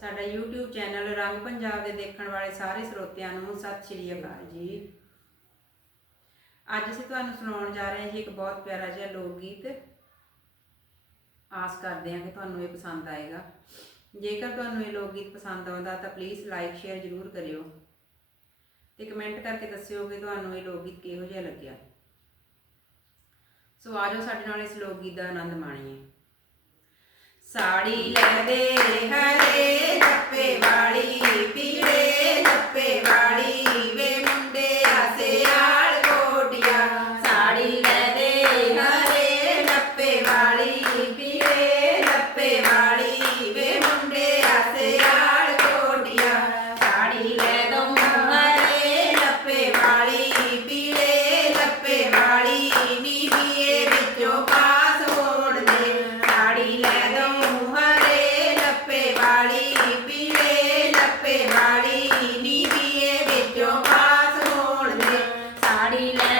ਸਾਡਾ YouTube channel ਰੰਗ ਪੰਜਾਬ ਦੇ ਦੇਖਣ ਵਾਲੇ ਸਾਰੇ ਸਰੋਤਿਆਂ ਨੂੰ ਸਤਿ ਸ਼੍ਰੀ ਅਕਾਲ ਜੀ। ਅੱਜ ਅਸੀਂ ਤੁਹਾਨੂੰ ਸੁਣਾਉਣ ਜਾ ਰਹੇ ਹਾਂ ਜੀ ਇੱਕ ਬਹੁਤ ਪਿਆਰਾ ਜਿਹਾ ਲੋਕ ਗੀਤ ਆਸ ਕਰਦੇ ਹਾਂ ਕਿ ਤੁਹਾਨੂੰ ਇਹ ਪਸੰਦ ਆਏਗਾ। ਜੇਕਰ ਤੁਹਾਨੂੰ ਇਹ ਲੋਕ ਗੀਤ ਪਸੰਦ ਆਉਂਦਾ ਤਾਂ ਪਲੀਜ਼ ਲਾਈਕ ਸ਼ੇਅਰ ਜ਼ਰੂਰ ਕਰਿਓ ਤੇ ਕਮੈਂਟ ਕਰਕੇ ਦੱਸਿਓ ਕਿ ਤੁਹਾਨੂੰ ਇਹ ਲੋਕ ਗੀਤ ਕਿਹੋ ਜਿਹਾ ਲੱਗਿਆ। ਸੋ ਆਜੋ ਸਾਡੇ ਨਾਲ ਇਸ ਲੋਕ ਗੀਤ ਦਾ ਆਨੰਦ ਮਾਣੀਏ। સાડી લે દે હરે ધપ્પે વાળી પીડે লীলা